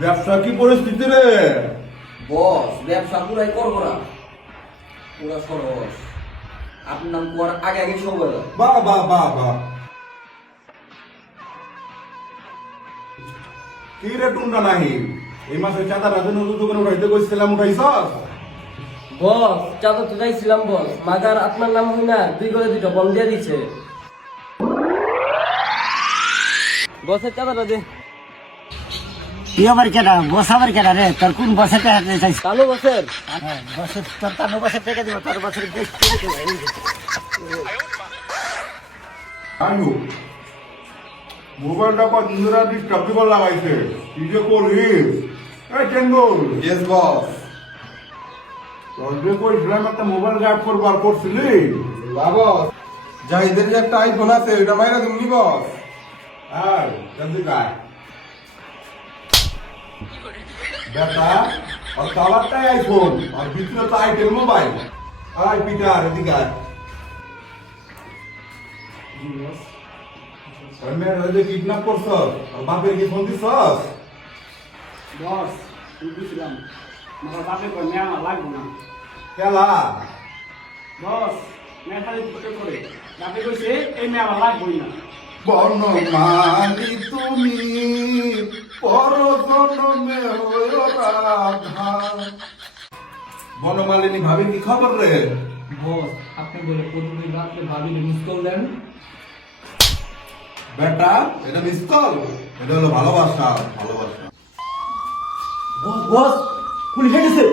ব্যবসা কি পরিস্থিতি রে? বস ব্যবসা পুরাই করব না। পুরা সরস। আপনার নাম কোয়ার আগে আগে সব গেল। বাহ বাহ বাহ বাহ কি রে টুন্ডা নাহি? এই মাসে চাঁদা রাজু নতুন দোকানে উঠাইতে কইছিলাম উঠাইছস? বস চাঁদা তো যাইছিলাম বস। মাগার আপনার নাম হই না দুই করে দুটো বম দিয়ে দিছে। বসের চাঁদাটা দে। তুই আবার কেডা বস আবার কেডা রে? তোর কোন বসে টাকা দিতে চাইছিস কালো বসের? হ্যাঁ, বসে তোর কানো বসে টাকা দিব তোর বছর বেশ আয়ু মোবাইলটা কত ইন্দিরা ডিস্টার্ব দিবার লাগাইছে। কি যে করিস। এই টেঙ্গুল ইয়েস বস তোর যে কইছিলাম একটা মোবাইল গায়েব করবার করছিলি? বস জাহিদের যে একটা আইফোন আছে ওটা মাইরা তুমি বস আর জলদি গায়। বেটা আর কালারটাই আইফোন আর ভিতরে তো আইটেল মোবাইল আয় পিটার এদিকে আয়। আর মেয়েরা কিডন্যাপ করছস আর বাপের কি ফোন দিছস বস বুঝলাম? আমার বাপে কই মেয়ে আমার লাগবো না। খেলা বস মেয়ে খালি করে। বাপে কইছে এই মেয়ে আমার লাগবোই না। বনমালি তুমি বনমালিনী ভাবি কি খবর রে? বস আপনি বলে প্রতিদিন রাত্রে ভাবিলে মিস করলেন বেটা এটা মিস কল এটা হলো ভালোবাসা ভালোবাসা। বস পুলিশ গেছে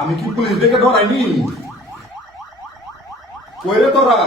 আমি কি পুলিশ ডেকে ধরাইনি? কইরে তোরা?